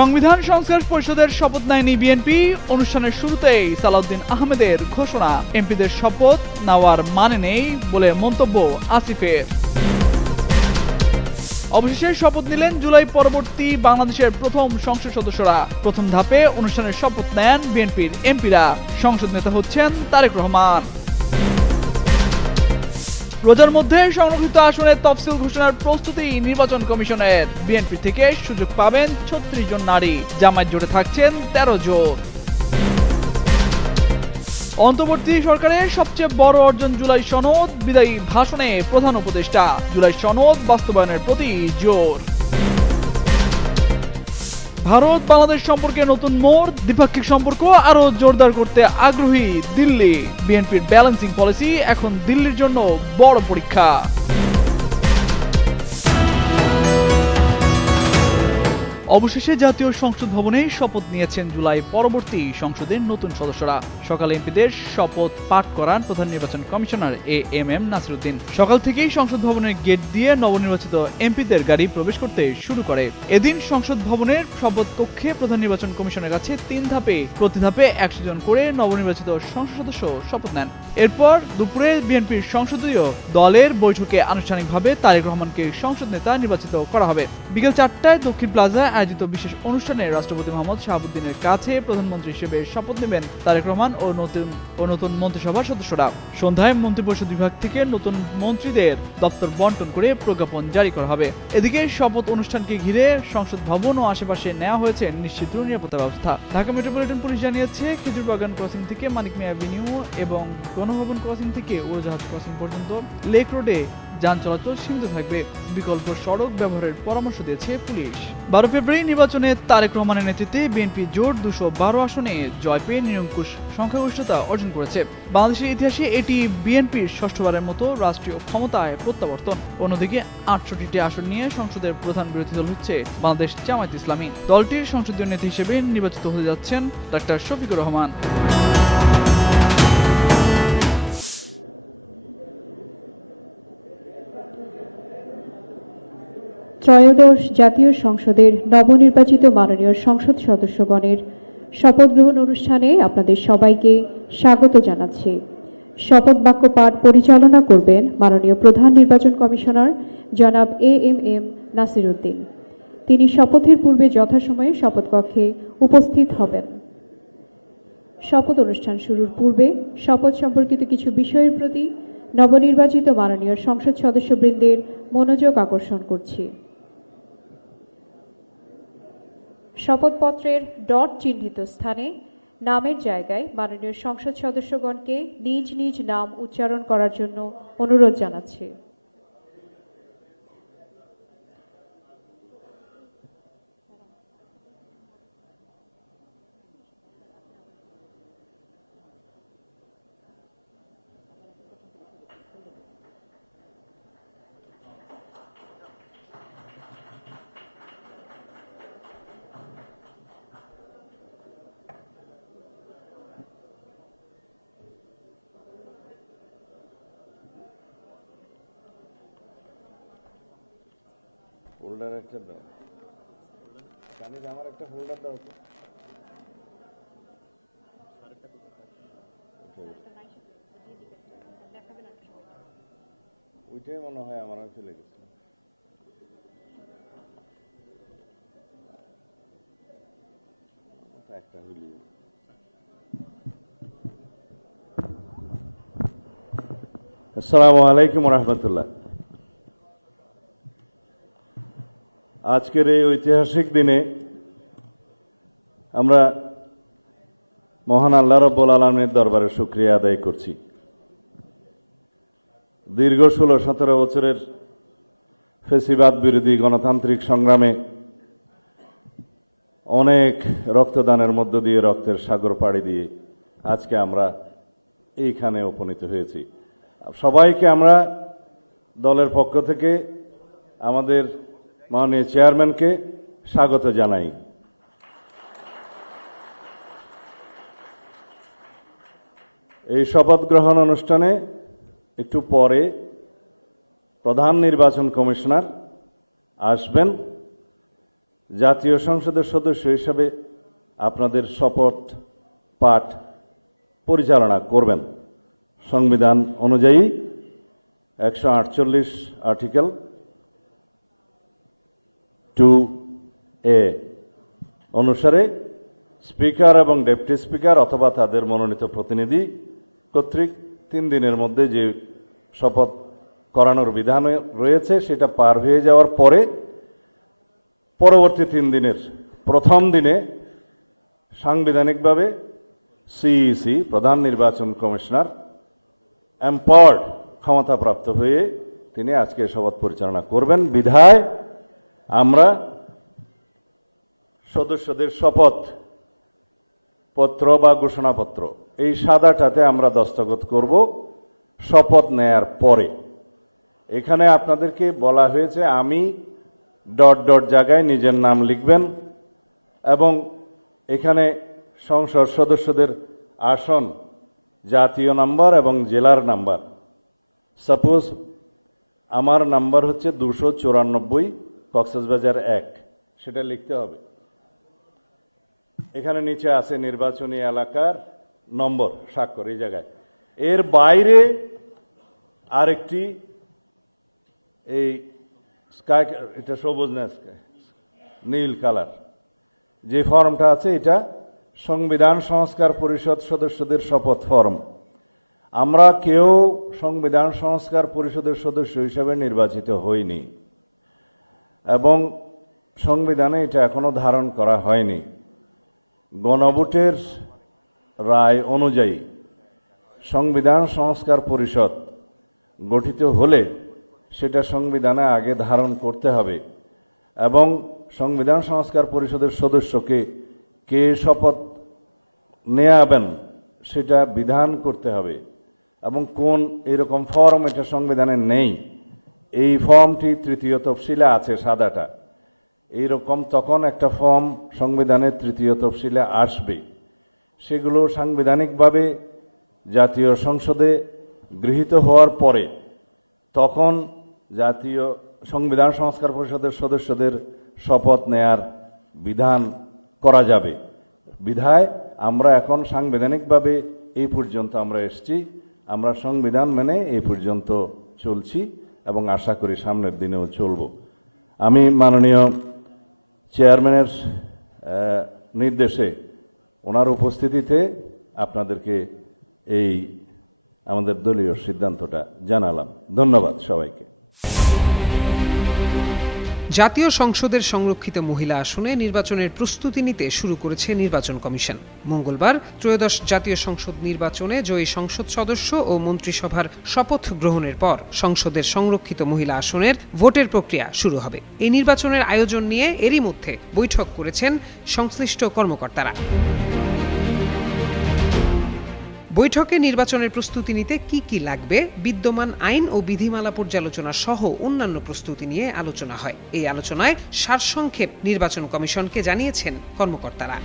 সংবিধান সংস্কার পরিষদের শপথ নেয়নি বিএনপি। অনুষ্ঠানের শুরুতেই সালাউদ্দিন আহমেদের ঘোষণা, এমপিদের শপথ নেওয়ার মানে নেই বলে মন্তব্য আসিফের। অবশেষে শপথ নিলেন জুলাই পরবর্তী বাংলাদেশের প্রথম সংসদ সদস্যরা। প্রথম ধাপে অনুষ্ঠানের শপথ নেন বিএনপির এমপিরা। সংসদ নেতা হচ্ছেন তারেক রহমান। রোজার মধ্যে সংরক্ষিত আসনের তফসিল ঘোষণার প্রস্তুতি নির্বাচন কমিশনের। বিএনপি থেকে সুযোগ পাবেন ৩৬ জন নারী, জামায়াত জোটে থাকছেন ১৩ জন। অন্তর্বর্তী সরকারের সবচেয়ে বড় অর্জন জুলাই সনদ, বিদায়ী ভাষণে প্রধান উপদেষ্টা। জুলাই সনদ বাস্তবায়নের প্রতি জোর। ভারত বাংলাদেশ সম্পর্কে নতুন মোড়, দ্বিপাক্ষিক সম্পর্ক আরো জোরদার করতে আগ্রহী দিল্লি। বিএনপির ব্যালেন্সিং পলিসি এখন দিল্লির জন্য বড় পরীক্ষা। অবশেষে জাতীয় সংসদ ভবনে শপথ নিয়েছেন জুলাই পরবর্তী সংসদের নতুন সদস্যরা। সকালে এমপিদের শপথ পাঠ করান প্রধান নির্বাচন কমিশনার এএমএম নাসিরউদ্দিন। সকাল থেকেই সংসদ ভবনের গেট দিয়ে নবনির্বাচিত এমপিদের গাড়ি প্রবেশ করতে শুরু করে। এদিন সংসদ ভবনের শপথ কক্ষে প্রধান নির্বাচন কমিশনের কাছে ৩ ধাপে, প্রতি ধাপে ১০০ জন করে নবনির্বাচিত সংসদ সদস্য শপথ নেন। এরপর দুপুরে বিএনপির সংসদীয় দলের বৈঠকে আনুষ্ঠানিকভাবে তারেক রহমানকে সংসদ নেতা নির্বাচিত করা হবে। বিকেল ৪টায় দক্ষিণ প্লাজায় আয়োজিত বিশেষ অনুষ্ঠানে রাষ্ট্রপতি মোহাম্মদ শাহাবুদ্দিনের কাছে প্রধানমন্ত্রী হিসেবে শপথ নেবেন তারেক রহমান ও নতুন মন্ত্রিসভার সদস্যরা। সন্ধ্যায় মন্ত্রিপরিষদ বিভাগ থেকে নতুন মন্ত্রীদের দপ্তর বন্টন করে প্রজ্ঞাপন জারি করা হবে। এদিকে শপথ অনুষ্ঠানকে ঘিরে সংসদ ভবন ও আশেপাশে নেওয়া হয়েছে নিশ্চিত নিরাপত্তা ব্যবস্থা। ঢাকা মেট্রোপলিটন পুলিশ জানিয়েছে, খেজুরবাগান ক্রসিং থেকে মানিক মিয়া অ্যাভিনিউ এবং গণভবন ক্রসিং থেকে উড়োজাহাজ ক্রসিং পর্যন্ত লেক রোডে যান চলাচল সীমিত থাকবে। বিকল্প সড়ক ব্যবহারের পরামর্শ দিয়েছে পুলিশ। ১২ ফেব্রুয়ারি নির্বাচনে তারেক রহমানের নেতৃত্বে বিএনপি জোট ২১২ আসনে জয় পেয়ে নিরঙ্কুশ সংখ্যাগরিষ্ঠতা অর্জন করেছে। বাংলাদেশের ইতিহাসে এটি বিএনপির ষষ্ঠবারের মতো রাষ্ট্রীয় ক্ষমতায় প্রত্যাবর্তন। অন্যদিকে ৬৮টি আসন নিয়ে সংসদের প্রধান বিরোধী দল হচ্ছে বাংলাদেশ জামায়াত ইসলামী। দলটির সংসদীয় নেতা হিসেবে নির্বাচিত হতে যাচ্ছেন ডাক্তার শফিকুর রহমান। ত্রয়োদশ জাতীয় সংসদের নবনির্বাচিত মাননীয় সংসদ সদস্যগণের শপথ গ্রহণ অনুষ্ঠানে আপনাদের সবাইকে স্বাগত জানাচ্ছি। শপথ বাক্য পাঠ পরিচালনা করবেন মাননীয় প্রধান নির্বাচন কমিশনার জনাব এএমএম নাসিরউদ্দিন। তিনি শপথের পূর্বে যথাসময়ে শপথ কক্ষে উপস্থিত হবেন। শপথ অনুষ্ঠান শুরুর পূর্বে শপথ সম্পর্কিত কিছু বিষয়ের প্রতি নবনির্বাচিত মাননীয় সংসদ সদস্যবৃন্দের মনোযোগ আকর্ষণ করছি। শপথপত্রের ডট চিহ্নিত স্থানে নামের জায়গায় মাননীয় সংসদ সদস্যগণকে নিজ নিজ নাম উচ্চারণ করার জন্য অনুরোধ জানাচ্ছি। ফোল্ডার একটা দাও, জানি যে আমার একটা ফোল্ডার দাও তো। ওইটাই মনে হয় আমার ফেলে গেছে। একটা হইলি। আসসালামু আলাইকুম রহমতুল্লাহ। আজকের এই ঐতিহাসিক দিনে আমরা মহান আল্লাহ রাব্বুল আলামিনের দরবারে শুকরিয়া আদায় করছি। দীর্ঘ ১৬-১৭ বছরের ফ্যাসিবাদ বিরোধী গণতান্ত্রিক সংগ্রামে অনেক রক্তদানের মধ্য দিয়ে, রক্তের সাগর পাড়ি দিয়ে আজকে আমরা এইখানে উপনীত হয়েছি। সবাইকে আমরা দলের পক্ষ থেকে আমাদের মাননীয় চেয়ারম্যানকে স্বাগত জানাই। এই শপথ গ্রহণ অনুষ্ঠানে একটু পরে প্রধান নির্বাচন কমিশনার আসবেন জাতীয় সংসদের সদস্য হিসাবে আপনাদের শপথ পাঠ পরিচালনা করবেন সংবিধান অনুযায়ী 148 আর্টিকেল 2A অনুসারে স্পিকার এবং ডেপুটি স্পিকার অথবা তাদের মনোনীত প্রতিনিধি কর্তৃক 3 দিনের মধ্যে যে শপথ করানোর বিধান রয়েছে সেটা পার হয়ে যাওয়ার পরে পরবর্তী 3 দিনের প্রথম দিনে সাংবিধানিকভাবে সিইসি প্রধান নির্বাচন কমিশনার এম্পাওয়ার্ড ক্ষমতাপ্রাপ্ত হয়ে তিনি আজকে শপথ পরিচালনা করবেন। বিধায় আমরা সদস্যদের শপথ পত্র বা ঘোষণাপত্র এই সাদাটাতে আমরা দস্তখত করব শপথ নেয়ার পরে। এখানে আপনাদেরকে বলা হয়েছে আমি ... জায়গায় নিজের নাম লিখবেন এবং এখানে সংসদ সদস্যদের আসন জাতীয় নাম্বার এবং জেলার নাম্বার। সাপোজ আমার নাম্বার হচ্ছে 294 কক্সবাজার 1, সেটা লিখতে হবে। এখানে নিচে আছে নির্বাচনী এলাকার নম্বর স্বাক্ষর এই জায়গায়। এর বাইরে আরেকটি এই স্কাই, এটা সবুজ না নীল কালার যে ফর্মটা আছে এটা সংবিধান সংস্কার পরিষদ সদস্যদের শপথ ফর্ম। আমরা কেউ সংবিধান সংস্কার পরিষদের সদস্য হিসেবে নির্বাচিত হইনি এবং সংবিধানে এটা এখনো ধারণ করা হয়নি। গণভোটের রায় অনুযায়ী সংবিধান সংস্কার পরিষদ গঠিত হলে সেটা সংবিধানে আগে ধারণ করতে হবে এবং সংবিধান সংস্কার পরিষদের সদস্যকে কে শপথ নেয়াবেন সেটা বিধান করতে হবে এবং কোন এরকম ফর্ম এটা সংবিধানে নেই। এই ফর্মটি 3য় তফসিলে আছে সাদাটা, এইরকম তখন একটা ফর্ম সংবিধানের 3য় তফসিলে আসবে। সেগুলো সাংবিধানিকভাবে জাতীয় সংসদে গৃহীত হওয়ার পরে তখন জাতীয় সংবিধান সংস্কার পরিষদের সদস্যদের শপথ নেয়ার বিধান করা যাবে। বিধায় আমরা এখন সাংবিধানিকভাবে এই পর্যন্ত আমরা এসেছি, আমরা সংবিধান মেনে এই পর্যন্ত চলছি এবং আশা করি সামনের দিনেও চলব। আমি মাননীয় চেয়ারম্যানের নির্দেশে ওনার উপস্থিতিতে আপনাদেরকে এই আমাদের দলীয় সিদ্ধান্তটা জানালাম। ধন্যবাদ সবাইকে। জাতীয় সংসদের সংরক্ষিত মহিলা আসনে নির্বাচনের প্রস্তুতি নিতে শুরু করেছে নির্বাচন কমিশন। মঙ্গলবার ত্রয়োদশ জাতীয় সংসদ নির্বাচনে জয়ী সংসদ সদস্য ও মন্ত্রিসভার শপথ গ্রহণের পর সংসদের সংরক্ষিত মহিলা আসনের ভোটের প্রক্রিয়া শুরু হবে। এই নির্বাচনের আয়োজন নিয়ে এরই মধ্যে বৈঠক করেছেন সংশ্লিষ্ট কর্মকর্তারা। বৈঠকে নির্বাচনের প্রস্তুতি নিতে কি কি লাগবে, বিদ্যমান আইন ও বিধিমালা পর্যালোচনা সহ অন্যান্য প্রস্তুতি নিয়ে আলোচনা হয়। এই আলোচনায় সারসংক্ষেপ নির্বাচন কমিশনকে জানিয়েছেন কর্মকর্তারা।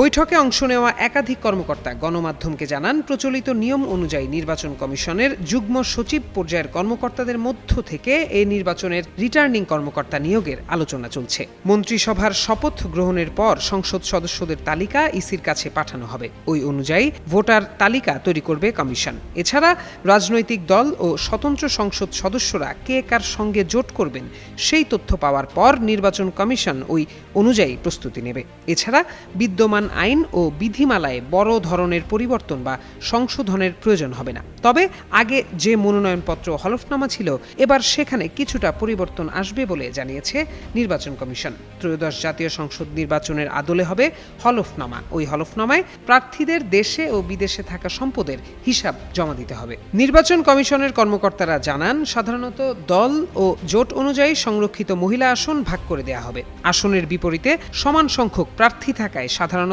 বৈঠকে অংশ নেওয়া একাধিক কর্মকর্তা গণমাধ্যমকে জানান, প্রচলিত নিয়ম অনুযায়ী নির্বাচন কমিশনের যুগ্ম সচিব পর্যায়ের কর্মকর্তাদের মধ্য থেকে এই নির্বাচনের রিটার্নিং কর্মকর্তা নিয়োগের আলোচনা চলছে। মন্ত্রিসভার শপথ গ্রহণের পর সংসদ সদস্যদের তালিকা ইসির কাছে পাঠানো হবে। ওই অনুযায়ী ভোটার তালিকা তৈরি করবে কমিশন। এছাড়া রাজনৈতিক দল ও স্বতন্ত্র সংসদ সদস্যরা কে কার সঙ্গে জোট করবেন সেই তথ্য পাওয়ার পর নির্বাচন কমিশন ওই অনুযায়ী প্রস্তুতি নেবে। এছাড়া বিদ্যমান আইন ও বিধিমালায় বড় ধরনের পরিবর্তন বা সংশোধনের প্রয়োজন হবে না। তবে আগে যে মনোনয়নপত্র হলফনামা ছিল এবার সেখানে কিছুটা পরিবর্তন আসবে বলে জানিয়েছে নির্বাচন কমিশন। ত্রয়োদশ জাতীয় সংসদ নির্বাচনের আদলে হবে হলফনামা। ওই হলফনামায় প্রার্থীদের দেশে ও বিদেশে থাকা সম্পদের হিসাব জমা দিতে হবে। নির্বাচন কমিশনের কর্মকর্তারা জানান, সাধারণত দল ও জোট অনুযায়ী সংরক্ষিত মহিলা আসন ভাগ করে দেয়া হবে। আসনের বিপরীতে সমান সংখ্যক প্রার্থী থাকায় সাধারণত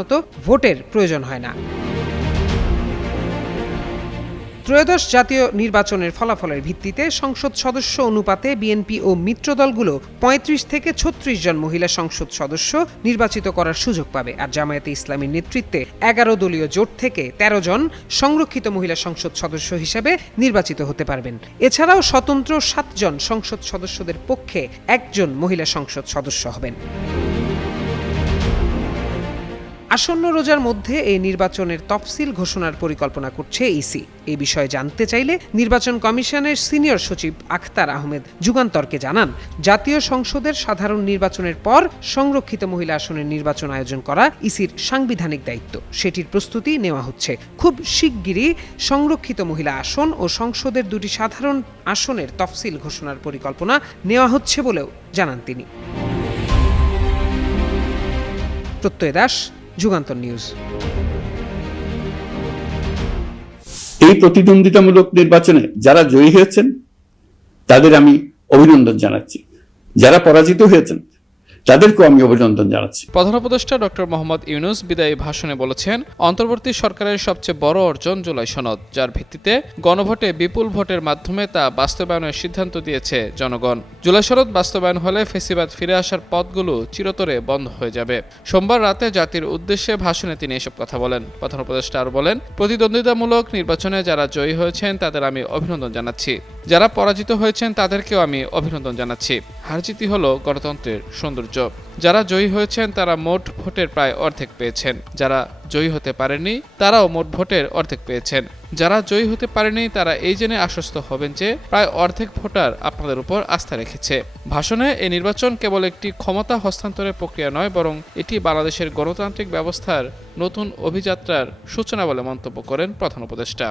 ভোটের প্রয়োজন হয় না। ত্রয়োদশ জাতীয় নির্বাচনের ফলাফলের ভিত্তিতে সংসদ সদস্য অনুপাতে বিএনপি ও মিত্র দলগুলো ৩৫ থেকে ৩৬ জন মহিলা সংসদ সদস্য নির্বাচিত করার সুযোগ পাবে, আর জামায়াতে ইসলামীর নেতৃত্বে ১১ দলীয় জোট থেকে ১৩ জন সংরক্ষিত মহিলা সংসদ সদস্য হিসেবে নির্বাচিত হতে পারবেন। এছাড়াও স্বতন্ত্র ৭ জন সংসদ সদস্যদের পক্ষে ১ জন মহিলা সংসদ সদস্য হবেন। আসন্ন রোজার মধ্যে এই নির্বাচনের তফসিল ঘোষণার পরিকল্পনা করছে ইসি। এই বিষয়ে জানতে চাইলে নির্বাচন কমিশনের সিনিয়র সচিব আখতার আহমেদ যুগান্তরকে জানান, জাতীয় সংসদের সাধারণ নির্বাচনের পর সংরক্ষিত মহিলা আসনের নির্বাচন আয়োজন করা ইসির সাংবিধানিক দায়িত্ব। সেটির প্রস্তুতি নেওয়া হচ্ছে। খুব শিগগিরই সংরক্ষিত মহিলা আসন ও সংসদের 2টি সাধারণ আসনের তফসিল ঘোষণার পরিকল্পনা নেওয়া হচ্ছে বলেও জানান তিনি। প্রত্যয় দাস, যুগান্তর নিউজ। এই প্রতিদ্বন্দ্বিতামূলক নির্বাচনে যারা জয়ী হয়েছেন তাদের আমি অভিনন্দন জানাচ্ছি, যারা পরাজিত হয়েছেন তাদেরকেও আমি অভিনন্দন জানাচ্ছি। প্রধান উপদেষ্টা ডক্টর মোহাম্মদ ইউনূস বিদায়ী ভাষণে বলেছেন, অন্তর্বর্তী সরকারের সবচেয়ে বড় অর্জন জুলাই সনদ, যার ভিত্তিতে গণভোটে বিপুল ভোটের মাধ্যমে তা বাস্তবায়নের সিদ্ধান্ত দিয়েছে জনগণ। জুলাই সনদ বাস্তবায়ন হলে ফেসিবাদ ফিরে আসার পথগুলো চিরতরে বন্ধ হয়ে যাবে। সোমবার রাতে জাতির উদ্দেশ্যে ভাষণে তিনি এসব কথা বলেন। প্রধান উপদেষ্টা আরও বলেন, প্রতিদ্বন্দ্বিতামূলক নির্বাচনে যারা জয়ী হয়েছেন তাদের আমি অভিনন্দন জানাচ্ছি, যারা পরাজিত হয়েছেন তাদেরকেও আমি অভিনন্দন জানাচ্ছি। হারজিতি হলো গণতন্ত্রের সৌন্দর্য। যারা জয়ী হয়েছেন তারা মোট ভোটের প্রায় অর্ধেক পেয়েছেন, যারা জয়ী হতে পারেননি তারাও মোট ভোটের অর্ধেক পেয়েছেন। যারা জয়ী হতে পারেনি তারা এই জেনে আশ্বস্ত হবেন যে প্রায় অর্ধেক ভোটার আপনাদের উপর আস্থা রেখেছে। ভাষণে এই নির্বাচন কেবল একটি ক্ষমতা হস্তান্তরের প্রক্রিয়া নয়, বরং এটি বাংলাদেশের গণতান্ত্রিক ব্যবস্থার নতুন অভিযাত্রার সূচনা বলে মন্তব্য করেন প্রধান উপদেষ্টা।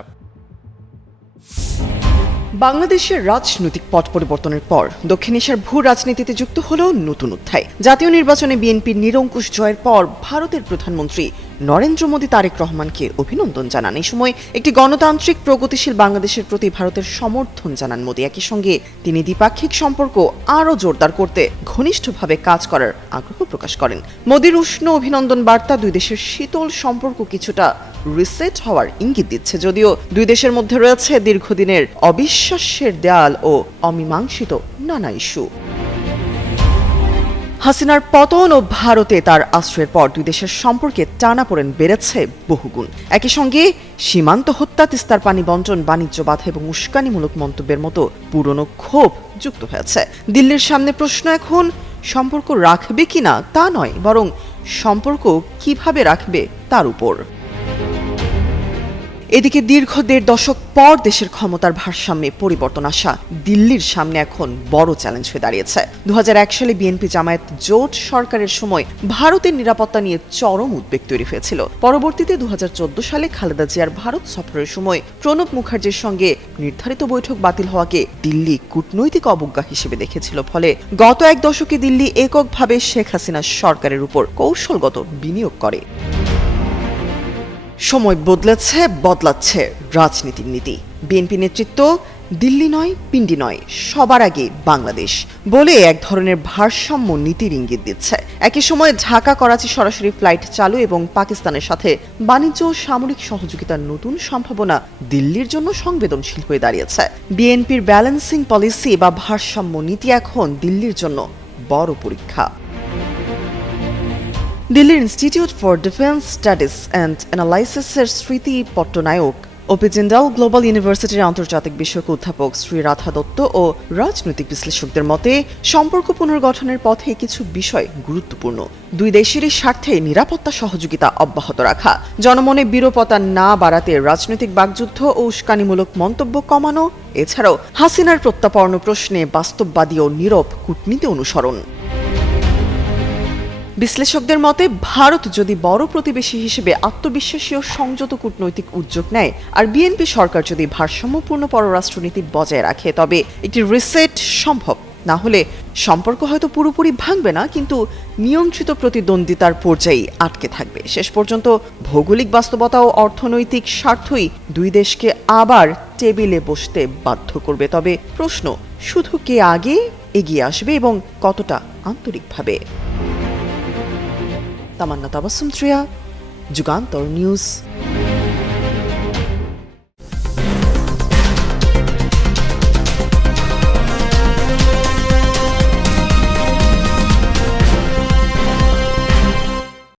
বাংলাদেশের রাজনৈতিক পট পরিবর্তনের পর দক্ষিণ এশিয়ার ভূ রাজনীতিতে যুক্ত হল নতুন অধ্যায়। জাতীয় নির্বাচনে বিএনপির নিরঙ্কুশ জয়ের পর ভারতের প্রধানমন্ত্রী নরেন্দ্র মোদী তারেক রহমানকে অভিনন্দন জানান। এই সময় একটি গণতান্ত্রিক প্রগতিশীল বাংলাদেশের প্রতি ভারতের সমর্থন জানান মোদী। একই সঙ্গে তিনি দ্বিপাক্ষিক সম্পর্ক আরও জোরদার করতে ঘনিষ্ঠভাবে কাজ করার আগ্রহ প্রকাশ করেন। মোদীর উষ্ণ অভিনন্দন বার্তা দুই দেশের শীতল সম্পর্ক কিছুটা রিসেট হওয়ার ইঙ্গিত দিচ্ছে। যদিও দুই দেশের মধ্যে রয়েছে দীর্ঘদিনের অবিশ্বাসের দেয়াল ও অমীমাংসিত নানা ইস্যু। হাসিনার পতন ও ভারতে তার আশ্রয়ের পর দুই দেশের সম্পর্কে টানাপোড়েন বেড়েছে বহুগুণ। একই সঙ্গে সীমান্ত হত্যা, তিস্তার পানি বণ্টন, বাণিজ্য বাধা এবং উস্কানিমূলক মন্তব্যের মতো পুরনো ক্ষোভ যুক্ত হয়েছে। দিল্লির সামনে প্রশ্ন এখন সম্পর্ক রাখবে কিনা তা নয়, বরং সম্পর্ক কিভাবে রাখবে তার উপর। এদিকে দীর্ঘ ১.৫ দশক পর দেশের ক্ষমতার ভারসাম্যে পরিবর্তন আসা দিল্লির সামনে এখন বড় চ্যালেঞ্জ হয়ে দাঁড়িয়েছে। ২০০১ সালে বিএনপি জামায়াত জোট সরকারের সময় ভারতের নিরাপত্তা নিয়ে চরম উদ্বেগ তৈরি হয়েছিল। পরবর্তীতে ২০১৪ সালে খালেদা জিয়ার ভারত সফরের সময় প্রণব মুখার্জির সঙ্গে নির্ধারিত বৈঠক বাতিল হওয়াকে দিল্লি কূটনৈতিক অবজ্ঞা হিসেবে দেখেছিল। ফলে গত ১ দশকে দিল্লি এককভাবে শেখ হাসিনার সরকারের উপর কৌশলগত বিনিয়োগ করে। সময় বদলেছে, বদলাচ্ছে রাজনীতির নীতি। বিএনপি নেতৃত্ব দিল্লি নয়, পিন্ডি নয়, সবার আগে বাংলাদেশ বলে এক ধরনের ভারসাম্য নীতির ইঙ্গিত দিচ্ছে। একই সময়ে ঢাকা করাচি সরাসরি ফ্লাইট চালু এবং পাকিস্তানের সাথে বাণিজ্য ও সামরিক সহযোগিতার নতুন সম্ভাবনা দিল্লির জন্য সংবেদনশীল হয়ে দাঁড়িয়েছে। বিএনপির ব্যালেন্সিং পলিসি বা ভারসাম্য নীতি এখন দিল্লির জন্য বড় পরীক্ষা। দিল্লির Institute for Defence Studies and অ্যানালাইসিসের স্মৃতি পট্টনায়ক ওপি জিন্দাল গ্লোবাল ইউনিভার্সিটির আন্তর্জাতিক বিষয়ক অধ্যাপক শ্রী রাধা দত্ত ও রাজনৈতিক বিশ্লেষকদের মতে সম্পর্ক পুনর্গঠনের পথে কিছু বিষয় গুরুত্বপূর্ণ। দুই দেশেরই স্বার্থে নিরাপত্তা সহযোগিতা অব্যাহত রাখা, জনমনে বিরূপতা না বাড়াতে রাজনৈতিক বাকযুদ্ধ ও উস্কানিমূলক মন্তব্য কমানো, এছাড়াও হাসিনার প্রত্যাপর্ণ প্রশ্নে বাস্তববাদী ও নীরব কূটনীতি অনুসরণ। বিশ্লেষকদের মতে ভারত যদি বড় প্রতিবেশী হিসেবে আত্মবিশ্বাসী ও সংযত কূটনৈতিক উদ্যোগ নেয় আর বিএনপি সরকার যদি ভারসাম্যপূর্ণ পররাষ্ট্রনীতি বজায় রাখে, তবে একটি রিসেট সম্ভব। না হলে সম্পর্ক হয়তো পুরোপুরি ভাঙবে না, কিন্তু নিয়ন্ত্রিত প্রতিদ্বন্দ্বিতার পর্যায়ে আটকে থাকবে। শেষ পর্যন্ত ভৌগোলিক বাস্তবতা ও অর্থনৈতিক স্বার্থই দুই দেশকে আবার টেবিলে বসতে বাধ্য করবে। তবে প্রশ্ন শুধু কে আগে এগিয়ে আসবে এবং কতটা আন্তরিকভাবে। তামান্না তাবাসসুম শ্রেয়া, যুগান্তর নিউজ।